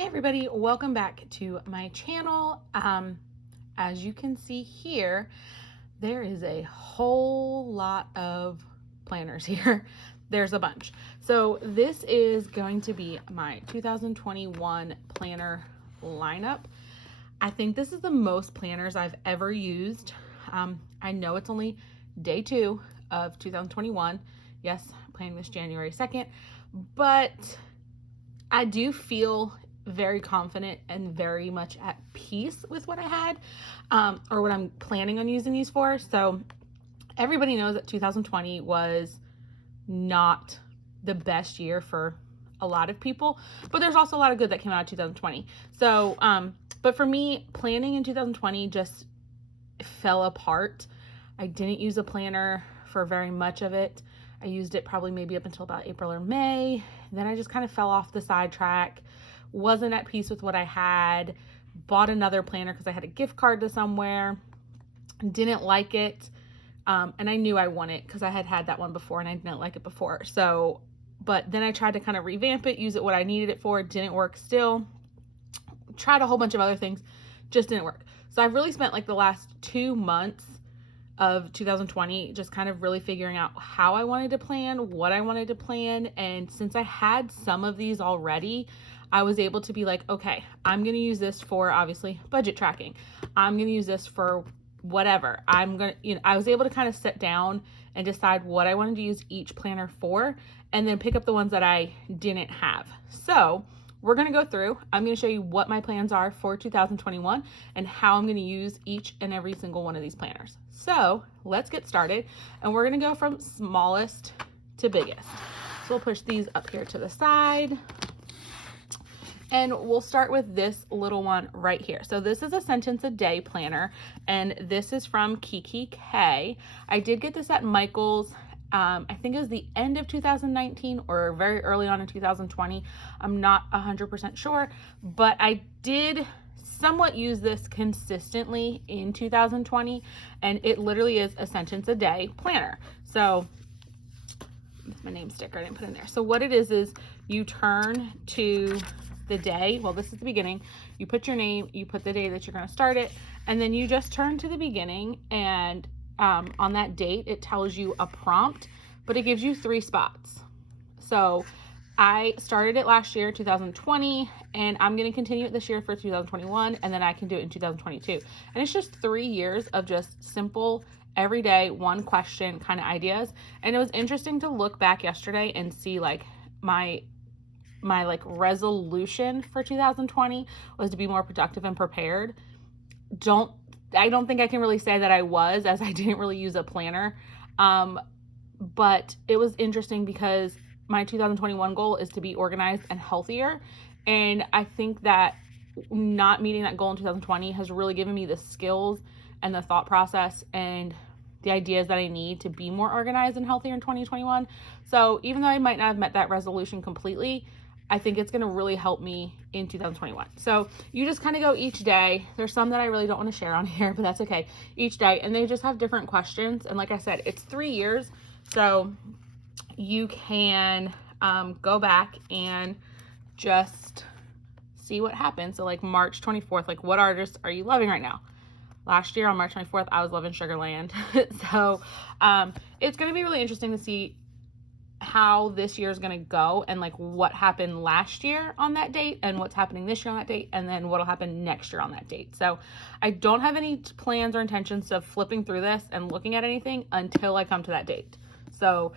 Hey everybody, welcome back to my channel. As you can see here, there is a whole lot of planners here. There's a bunch. So this is going to be my 2021 planner lineup. I think this is the most planners I've ever used. I know it's only day 2 of 2021. Yes, I'm planning this January 2nd, but I do feel very confident and very much at peace with what I had, or what I'm planning on using these for. So everybody knows that 2020 was not the best year for a lot of people, but there's also a lot of good that came out of 2020. So, but for me, planning in 2020 just fell apart. I didn't use a planner for very much of it. I used it probably maybe up until about April or May. Then I just kind of fell off the sidetrack. Wasn't at peace with what I had. Bought another planner because I had a gift card to somewhere. Didn't like it. And I knew I wanted it because I had had that one before and I didn't like it before. So, but then I tried to kind of revamp it, use it what I needed it for. It didn't work still. Tried a whole bunch of other things. Just didn't work. So I've really spent like the last 2 months of 2020 just kind of really figuring out how I wanted to plan, what I wanted to plan. And since I had some of these already, I was able to be like, okay, I'm going to use this for obviously budget tracking. I'm going to use this for whatever. I was able to kind of sit down and decide what I wanted to use each planner for, and then pick up the ones that I didn't have. So we're going to go through. I'm going to show you what my plans are for 2021 and how I'm going to use each and every single one of these planners. So let's get started, and we're going to go from smallest to biggest. So we'll push these up here to the side. And we'll start with this little one right here. So this is a sentence a day planner, and this is from KikkiK. I did get this at Michael's. I think it was the end of 2019 or very early on in 2020. I'm not 100% sure, but I did somewhat use this consistently in 2020, and it literally is a sentence a day planner. So my name sticker I didn't put in there. So what it is you turn to the day. Well, this is the beginning. You put your name, you put the day that you're going to start it, and then you just turn to the beginning, and on that date it tells you a prompt, but it gives you 3 spots. So I started it last year, 2020, and I'm going to continue it this year for 2021, and then I can do it in 2022. And it's just 3 years of just simple, everyday, one question kind of ideas. And it was interesting to look back yesterday and see like my like resolution for 2020 was to be more productive and prepared. I don't think I can really say that I was, as I didn't really use a planner. But it was interesting because my 2021 goal is to be organized and healthier. And I think that not meeting that goal in 2020 has really given me the skills and the thought process and the ideas that I need to be more organized and healthier in 2021. So even though I might not have met that resolution completely, I think it's going to really help me in 2021. So you just kind of go each day. There's some that I really don't want to share on here, but that's okay. Each day, and they just have different questions. And like I said, it's 3 years. So you can go back and just see what happens. So like March 24th, like what artists are you loving right now? Last year on March 24th, I was loving Sugarland. So it's going to be really interesting to see how this year is going to go, and like what happened last year on that date and what's happening this year on that date, and then what'll happen next year on that date. So I don't have any plans or intentions of flipping through this and looking at anything until I come to that date. So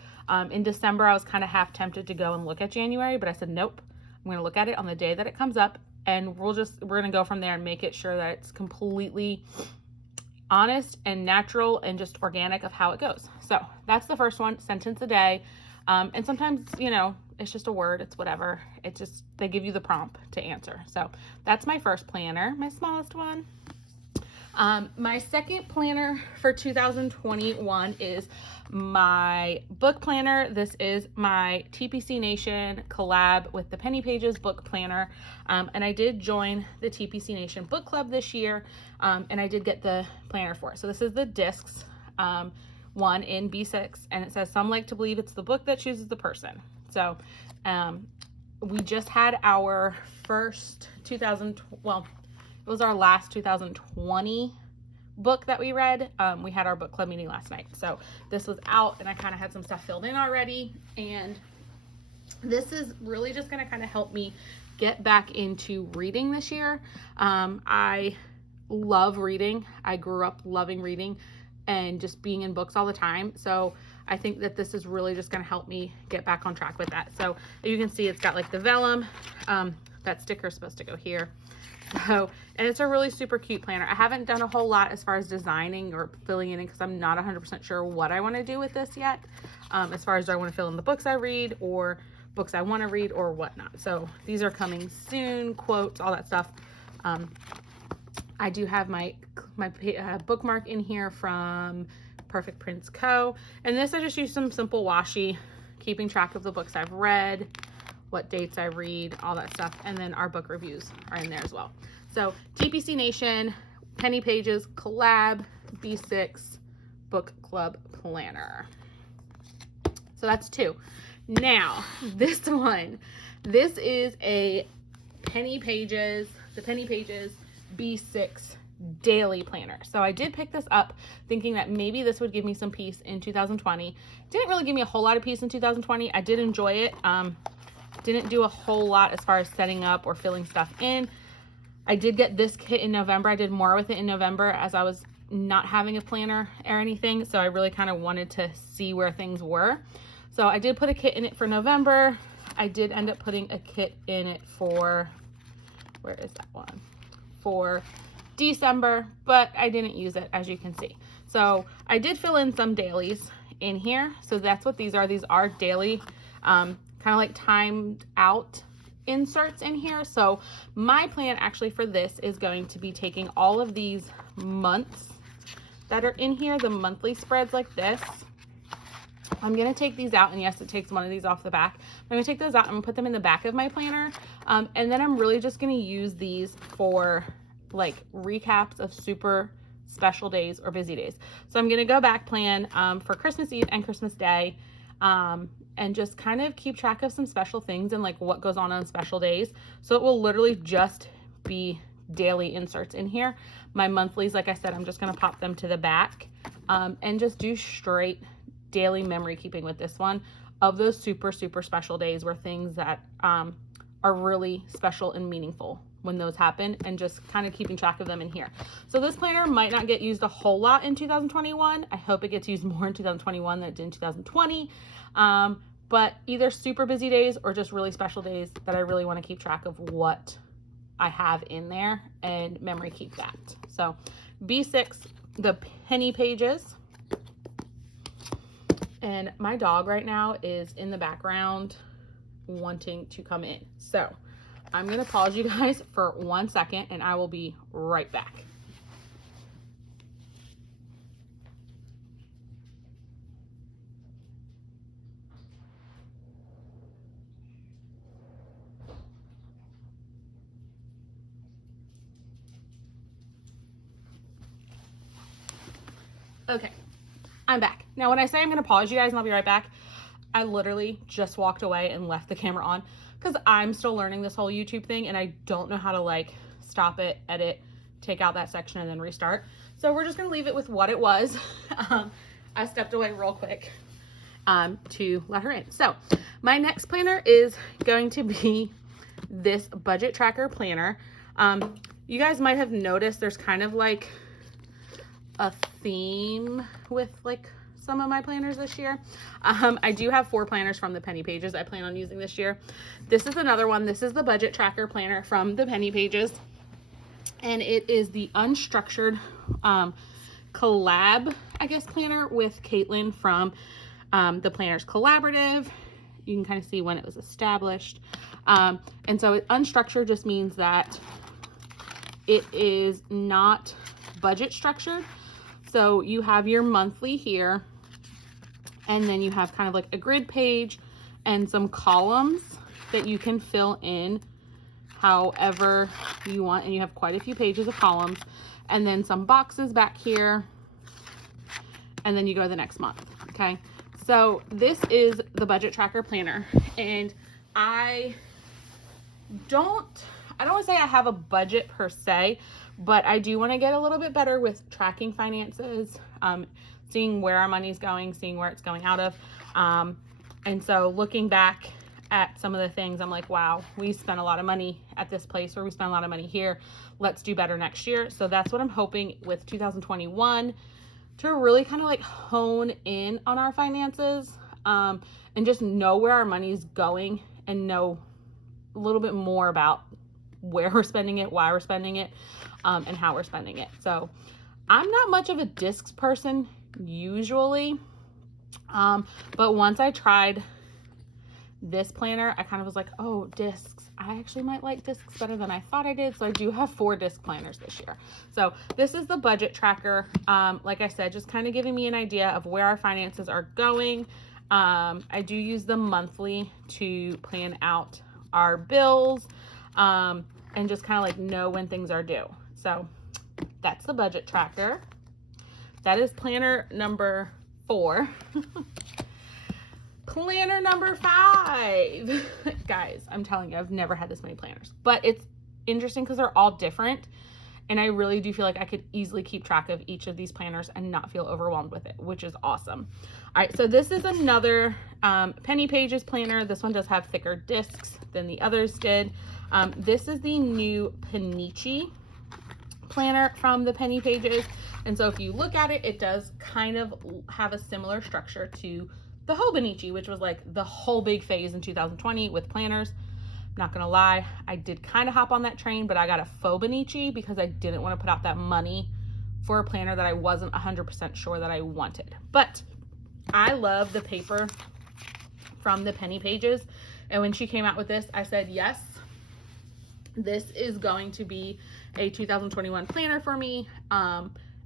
in December, I was kind of half tempted to go and look at January, but I said, nope, I'm going to look at it on the day that it comes up, and we're going to go from there and make it sure that it's completely honest and natural and just organic of how it goes. So that's the first one, sentence a day. And sometimes, it's just a word, it's whatever. It's just, they give you the prompt to answer. So that's my first planner, my smallest one. My second planner for 2021 is my book planner. This is my TPC Nation collab with the Penny Pages book planner. And I did join the TPC Nation book club this year. And I did get the planner for it. So this is the discs. One in B6, and it says, some like to believe it's the book that chooses the person. So we just had our first well, it was our last 2020 book that we read. We had our book club meeting last night. So this was out and I kind of had some stuff filled in already. And this is really just going to kind of help me get back into reading this year. I love reading. I grew up loving reading and just being in books all the time. So I think that this is really just going to help me get back on track with that. So you can see it's got like the vellum. That sticker is supposed to go here. So, and it's a really super cute planner. I haven't done a whole lot as far as designing or filling it in because I'm not 100% sure what I want to do with this yet. As far as do I want to fill in the books I read or books I want to read or whatnot. So these are coming soon, quotes, all that stuff. I do have my bookmark in here from Perfect Prince Co. And this I just use some simple washi, keeping track of the books I've read, what dates I read, all that stuff. And then our book reviews are in there as well. So TPC Nation, Penny Pages, Collab, B6, Book Club Planner. So that's 2. Now, this one, this is a Penny Pages, the Penny Pages B6 daily planner. So I did pick this up thinking that maybe this would give me some peace in 2020. Didn't really give me a whole lot of peace in 2020. I did enjoy it. Didn't do a whole lot as far as setting up or filling stuff in. I did get this kit in November. I did more with it in November as I was not having a planner or anything. So I really kind of wanted to see where things were. So I did put a kit in it for November. I did end up putting a kit in it for, where is that one? For December, but I didn't use it, as you can see. So I did fill in some dailies in here. So that's what these are. These are daily, kind of like timed out inserts in here. So my plan actually for this is going to be taking all of these months that are in here, the monthly spreads like this. I'm going to take these out, and yes, it takes one of these off the back. I'm going to take those out and put them in the back of my planner. And then I'm really just going to use these for like recaps of super special days or busy days. So I'm going to go back plan for Christmas Eve and Christmas Day, and just kind of keep track of some special things and like what goes on special days. So it will literally just be daily inserts in here. My monthlies, like I said, I'm just going to pop them to the back, and just do straight daily memory keeping with this one of those super special days where things that are really special and meaningful when those happen, and just kind of keeping track of them in here. So this planner might not get used a whole lot in 2021. I hope it gets used more in 2021 than it did in 2020. But either super busy days or just really special days that I really want to keep track of what I have in there and memory keep that. So B6, the Penny Pages. And my dog right now is in the background wanting to come in. So I'm going to pause you guys for 1 second and I will be right back. Okay, I'm back. Now, when I say I'm going to pause you guys and I'll be right back, I literally just walked away and left the camera on because I'm still learning this whole YouTube thing and I don't know how to like stop it, edit, take out that section and then restart. So we're just going to leave it with what it was. I stepped away real quick to let her in. So my next planner is going to be this budget tracker planner. You guys might have noticed there's kind of like a theme with like some of my planners this year. I do have 4 planners from the Penny Pages I plan on using this year. This is another one. This is the budget tracker planner from the Penny Pages, and it is the unstructured collab, I guess, planner with Caitlin from the Planners Collaborative. You can kind of see when it was established. And so unstructured just means that it is not budget structured. So you have your monthly here, and then you have kind of like a grid page and some columns that you can fill in however you want. And you have quite a few pages of columns, and then some boxes back here, and then you go to the next month. Okay. So this is the budget tracker planner, and I I don't want to say I have a budget per se, but I do want to get a little bit better with tracking finances, seeing where our money's going, seeing where it's going out of. And so looking back at some of the things, I'm like, wow, we spent a lot of money at this place, or we spent a lot of money here. Let's do better next year. So that's what I'm hoping with 2021, to really kind of like hone in on our finances, and just know where our money's going, and know a little bit more about where we're spending it, why we're spending it, and how we're spending it. So I'm not much of a discs person usually, but once I tried this planner, I kind of was like, oh, discs, I actually might like discs better than I thought I did. So I do have 4 disc planners this year. So this is the budget tracker. Like I said, just kind of giving me an idea of where our finances are going. I do use the monthly to plan out our bills, and just kind of like know when things are due. So that's the budget tracker. That is planner number 4. Planner number 5. Guys, I'm telling you, I've never had this many planners, but it's interesting because they're all different. And I really do feel like I could easily keep track of each of these planners and not feel overwhelmed with it, which is awesome. All right, so this is another Penny Pages planner. This one does have thicker discs than the others did. This is the new Penichi planner from the Penny Pages. And so if you look at it, it does kind of have a similar structure to the Hobonichi, which was like the whole big phase in 2020 with planners. Not gonna lie, I did kind of hop on that train, but I got a Fobonichi because I didn't want to put out that money for a planner that I wasn't 100% sure that I wanted. But I love the paper from the Penny Pages, and when she came out with this, I said, yes, this is going to be a 2021 planner for me,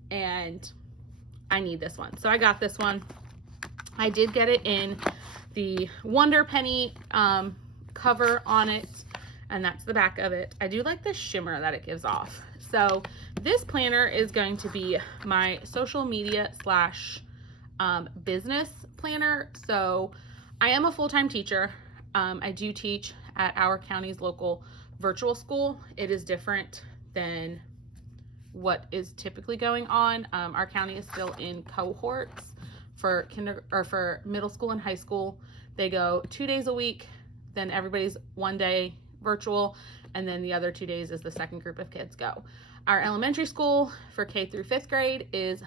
and I need this one. So I got this one. I did get it in the Wonder Penny cover on it, and that's the back of it. I do like the shimmer that it gives off. So this planner is going to be my social media / business planner. So I am a full-time teacher. I do teach at our county's local virtual school. It is different than what is typically going on. Our county is still in cohorts for for middle school and high school. They go 2 days a week, then everybody's 1 day virtual, and then the other 2 days is the second group of kids go. Our elementary school for K through 5th grade is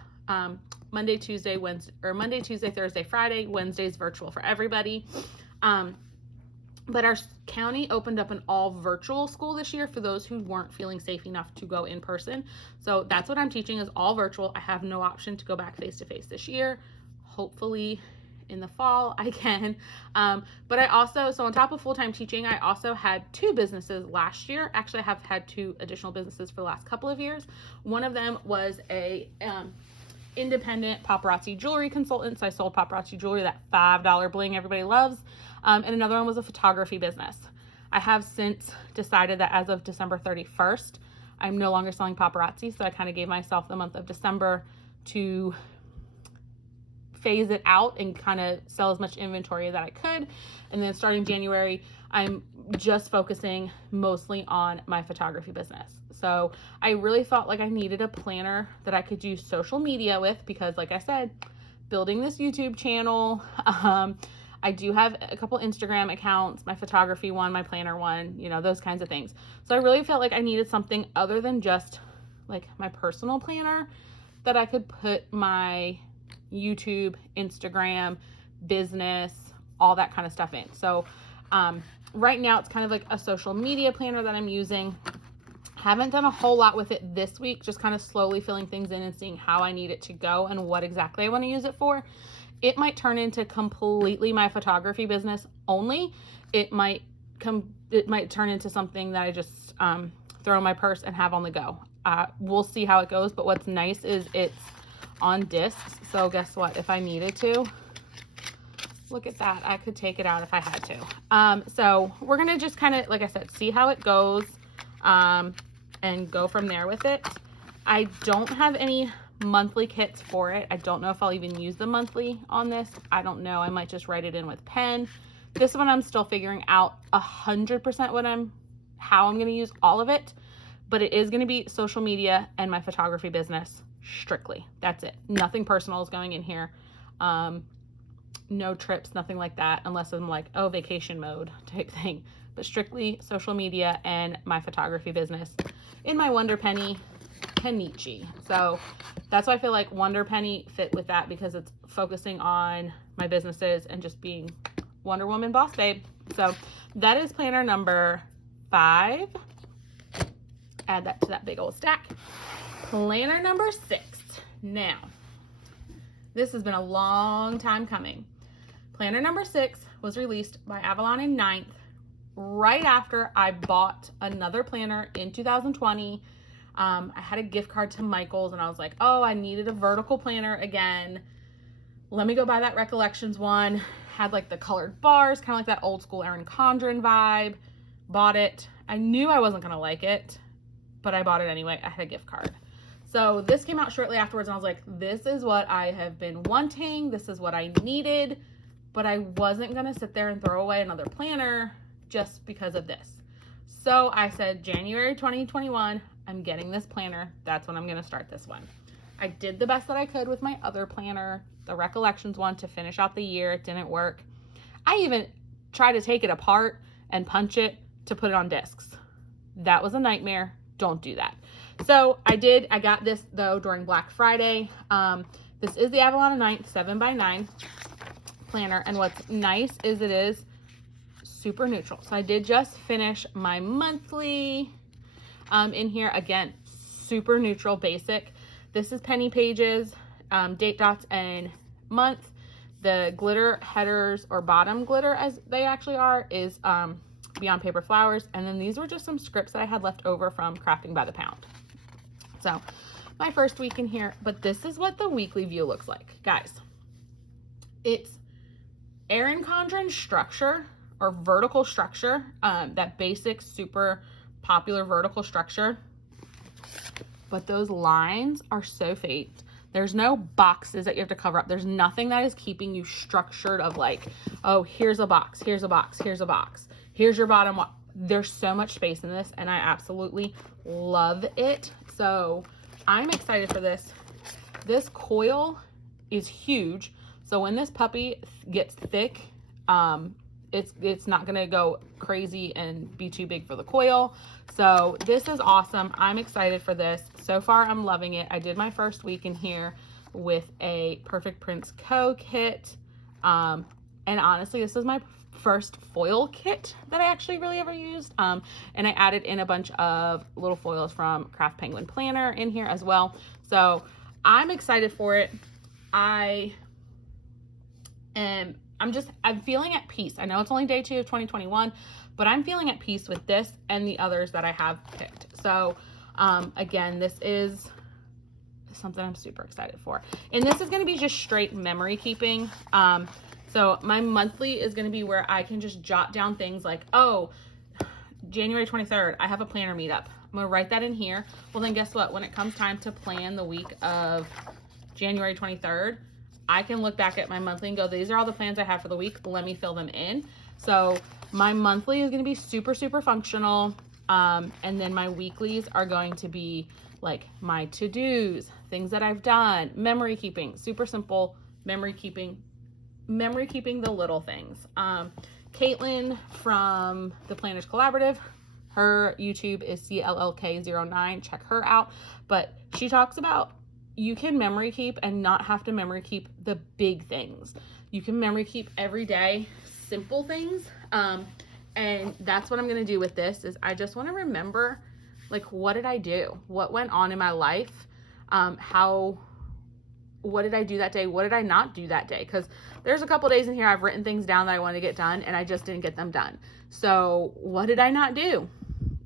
Monday, Tuesday, Thursday, Friday. Wednesday's virtual for everybody. But our county opened up an all virtual school this year for those who weren't feeling safe enough to go in person. So that's what I'm teaching, is all virtual. I have no option to go back face to face this year. Hopefully in the fall I can. But I also, so on top of full-time teaching, I also had 2 businesses last year. Actually, I have had 2 additional businesses for the last couple of years. One of them was a independent paparazzi jewelry consultant. So I sold paparazzi jewelry, that $5 bling everybody loves. And another one was a photography business. I have since decided that as of December 31st, I'm no longer selling paparazzi. So I kind of gave myself the month of December to phase it out and kind of sell as much inventory that I could. And then starting January, I'm just focusing mostly on my photography business. So I really felt like I needed a planner that I could do social media with, because like I said, building this YouTube channel, I do have a couple Instagram accounts, my photography one, my planner one, you know, those kinds of things. So I really felt like I needed something other than just like my personal planner that I could put my YouTube, Instagram, business, all that kind of stuff in. So right now it's kind of like a social media planner that I'm using. Haven't done a whole lot with it this week, just kind of slowly filling things in and seeing how I need it to go and what exactly I want to use it for. It might turn into completely my photography business only. It might turn into something that I just throw in my purse and have on the go. We'll see how it goes, but what's nice is it's on discs. So guess what? If I needed to, look at that. I could take it out if I had to. So we're going to just kind of, like I said, see how it goes and go from there with it. I don't have any monthly kits for it. I don't know if I'll even use the monthly on this. I don't know. I might just write it in with pen. This one I'm still figuring out 100% what I'm how I'm going to use all of it, but it is going to be social media and my photography business strictly. That's it. Nothing personal is going in here. No trips, nothing like that, unless I'm like, oh, vacation mode type thing. But strictly social media and my photography business in my Wonder Penny Peniche. So that's why I feel like Wonder Penny fit with that, because it's focusing on my businesses and just being Wonder Woman boss babe. So that is planner number 5. Add that to that big old stack. Planner number 6. Now, this has been a long time coming. Planner number 6 was released by Avalon and Ninth right after I bought another planner in 2020. I had a gift card to Michael's and I was like, oh, I needed a vertical planner again. Let me go buy that Recollections one. Had like the colored bars, kind of like that old school Erin Condren vibe. Bought it. I knew I wasn't going to like it, but I bought it anyway. I had a gift card. So this came out shortly afterwards and I was like, this is what I have been wanting. This is what I needed, but I wasn't going to sit there and throw away another planner just because of this. So I said, January 2021, I'm getting this planner. That's when I'm going to start this one. I did the best that I could with my other planner, the Recollections one, to finish out the year. It didn't work. I even tried to take it apart and punch it to put it on discs. That was a nightmare. Don't do that. So I got this though during Black Friday. This is the Avalon and Ninth 7x9 planner. And what's nice is it is super neutral. So I did just finish my monthly in here. Again, super neutral, basic. This is penny pages, date dots, and month. The glitter headers, or bottom glitter as they actually are, is Beyond Paper Flowers. And then these were just some scripts that I had left over from Crafting by the Pound. So my first week in here, but this is what the weekly view looks like, guys. It's Erin Condren structure, or vertical structure, that basic, super popular vertical structure. But those lines are so faked. There's no boxes that you have to cover up. There's nothing that is keeping you structured of like, oh, here's a box, here's a box, here's a box, here's your bottom one. There's so much space in this and I absolutely love it. So I'm excited for this. This coil is huge. So when this puppy gets thick, it's not gonna go crazy and be too big for the coil. So this is awesome. I'm excited for this. So far, I'm loving it. I did my first week in here with a Perfect Prints Co. kit. And honestly, this is my first foil kit that I actually really ever used. And I added in a bunch of little foils from Craft Penguin Planner in here as well. So I'm excited for it. I'm feeling at peace. I know it's only day 2 of 2021, but I'm feeling at peace with this and the others that I have picked. So again, this is something I'm super excited for. And this is going to be just straight memory keeping. So my monthly is going to be where I can just jot down things like, oh, January 23rd, I have a planner meetup. I'm going to write that in here. Well, then guess what? When it comes time to plan the week of January 23rd, I can look back at my monthly and go, these are all the plans I have for the week. Let me fill them in. So my monthly is going to be super, super functional. And then my weeklies are going to be like my to-dos, things that I've done, memory keeping, super simple memory keeping the little things. Caitlin from the Planners Collaborative, her YouTube is CLLK09. Check her out. But she talks about you can memory keep and not have to memory keep the big things. You can memory keep every day, simple things. And that's what I'm going to do with this is I just want to remember, like, what did I do? What went on in my life? What did I do that day? What did I not do that day? Because there's a couple days in here I've written things down that I want to get done and I just didn't get them done. So what did I not do?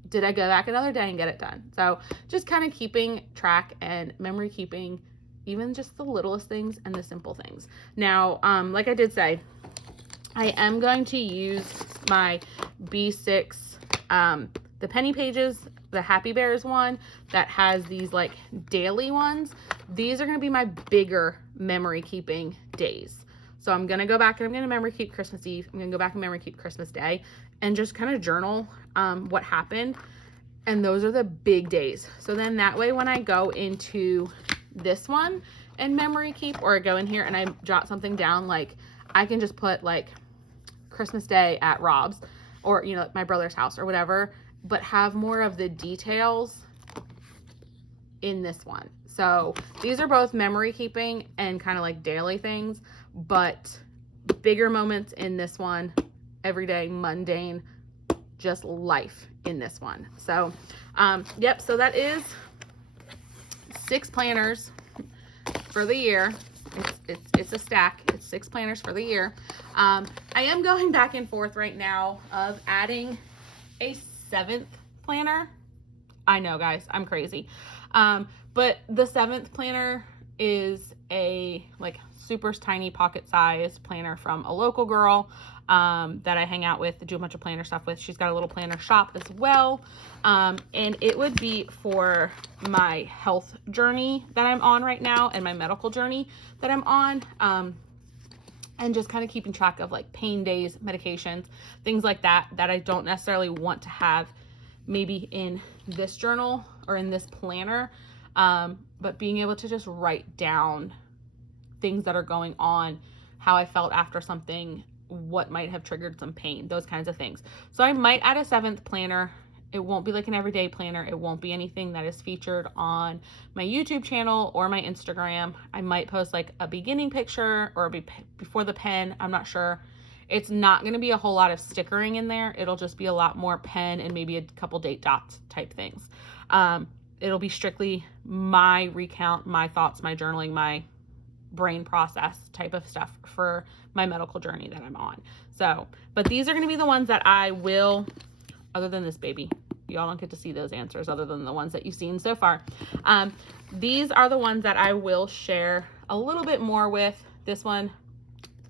Did I go back another day and get it done? So just kind of keeping track and memory keeping, even just the littlest things and the simple things. Now, like I did say, I am going to use my B6, the penny pages, the Happy Bears one that has these like daily ones. These are going to be my bigger memory keeping days. So I'm going to go back and I'm going to memory keep Christmas Eve. I'm going to go back and memory keep Christmas Day. and just kind of journal what happened. And those are the big days. So then that way when I go into this one and memory keep, or I go in here and I jot something down, like I can just put like Christmas Day at Rob's, or, you know, my brother's house or whatever, but have more of the details in this one. So these are both memory keeping and kind of like daily things, but bigger moments in this one, everyday, mundane, just life in this one. So, yep, so that is 6 planners for the year. It's a stack. It's 6 planners for the year. I am going back and forth right now of adding a 7th planner. I know, guys, I'm crazy. But the 7th planner is a like super tiny pocket size planner from a local girl that I hang out with, do a bunch of planner stuff with. She's got a little planner shop as well. And it would be for my health journey that I'm on right now and my medical journey that I'm on. And just kind of keeping track of like pain days, medications, things like that, that I don't necessarily want to have maybe in this journal or in this planner. But being able to just write down things that are going on, how I felt after something, what might have triggered some pain, those kinds of things. So I might add a 7th planner. It won't be like an everyday planner. It won't be anything that is featured on my YouTube channel or my Instagram. I might post like a beginning picture or before the pen. I'm not sure. It's not going to be a whole lot of stickering in there. It'll just be a lot more pen and maybe a couple date dots type things. It'll be strictly my recount, my thoughts, my journaling, my brain process type of stuff for my medical journey that I'm on. So, but these are going to be the ones that I will, other than this baby, y'all don't get to see those answers other than the ones that you've seen so far. These are the ones that I will share a little bit more with. This one,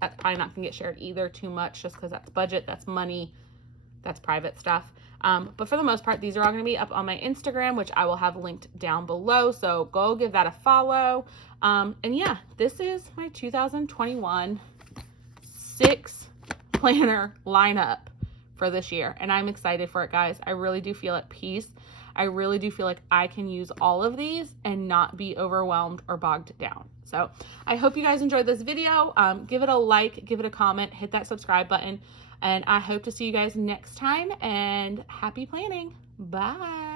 that's probably not gonna get shared either too much, just because that's budget, that's money, that's private stuff. But for the most part, these are all going to be up on my Instagram, which I will have linked down below. So go give that a follow. And yeah, this is my 2021 6 planner lineup for this year. And I'm excited for it, guys. I really do feel at peace. I really do feel like I can use all of these and not be overwhelmed or bogged down. So I hope you guys enjoyed this video. Give it a like, give it a comment, hit that subscribe button. And I hope to see you guys next time, and happy planning. Bye.